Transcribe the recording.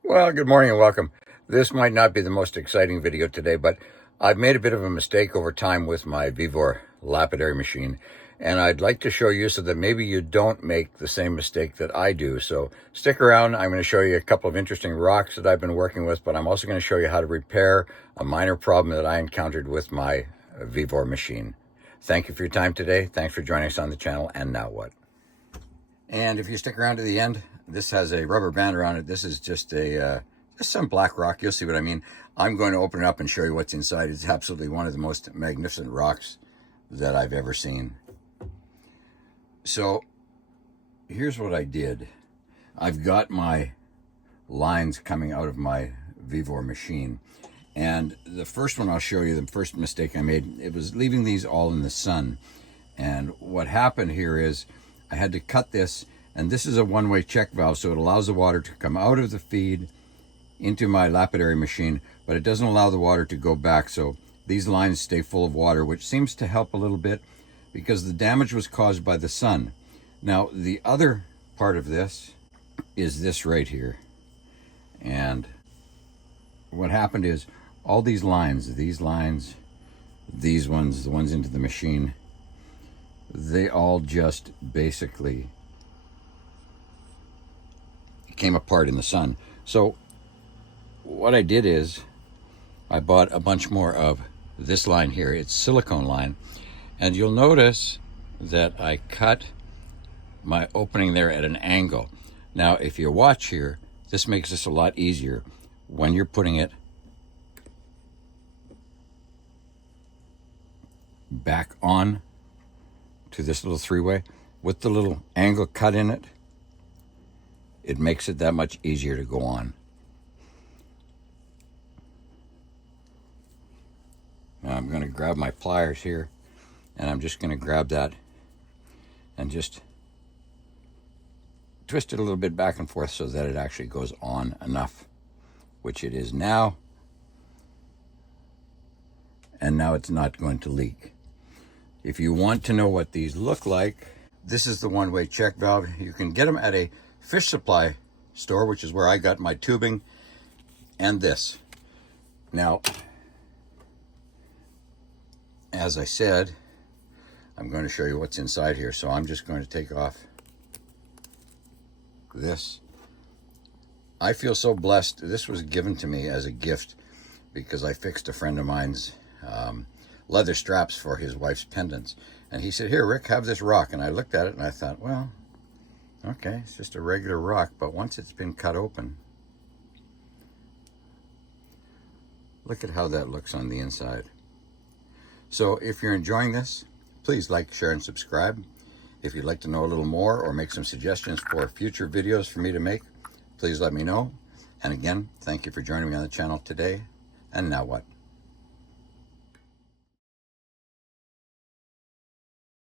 Well, good morning and welcome. This might not be the most exciting video today, but I've made a bit of a mistake over time with my Vevor Lapidary machine, and I'd like to show you so that maybe you don't make the same mistake that I do. So stick around. I'm going to show you a couple of interesting rocks that I've been working with, but I'm also going to show you how to repair a minor problem that I encountered with my Vevor machine. Thank you for your time today. Thanks for joining us on the channel. And now what? And if you stick around to the end, this has a rubber band around it. This is just some black rock. You'll see what I mean. I'm going to open it up and show you what's inside. It's absolutely one of the most magnificent rocks that I've ever seen. So here's what I did. I've got my lines coming out of my Vevor machine. And the first one I'll show you, the first mistake I made, it was leaving these all in the sun. And what happened here is I had to cut this, and this is a one-way check valve, so it allows the water to come out of the feed into my lapidary machine, but it doesn't allow the water to go back, so these lines stay full of water, which seems to help a little bit because the damage was caused by the sun. Now, the other part of this is this right here. And what happened is all these lines, these ones, the ones into the machine, they all just basically came apart in the sun. So what I did is I bought a bunch more of this line here. It's silicone line, and you'll notice that I cut my opening there at an angle. Now if you watch here, this makes this a lot easier when you're putting it back on to this little three-way with the little angle cut in it. It makes it that much easier to go on. Now I'm going to grab my pliers here, and I'm just going to grab that and just twist it a little bit back and forth so that it actually goes on enough, which it is now. And now it's not going to leak. If you want to know what these look like, this is the one-way check valve. You can get them at a fish supply store, which is where I got my tubing, and this. Now, as I said, I'm going to show you what's inside here. So I'm just going to take off this. I feel so blessed. This was given to me as a gift because I fixed a friend of mine's leather straps for his wife's pendants. And he said, "Here, Rick, have this rock." And I looked at it and I thought, well, okay, it's just a regular rock. But once it's been cut open, look at how that looks on the inside. So if you're enjoying this, please like, share, and subscribe. If you'd like to know a little more or make some suggestions for future videos for me to make, please let me know. And again, thank you for joining me on the channel today. And now what?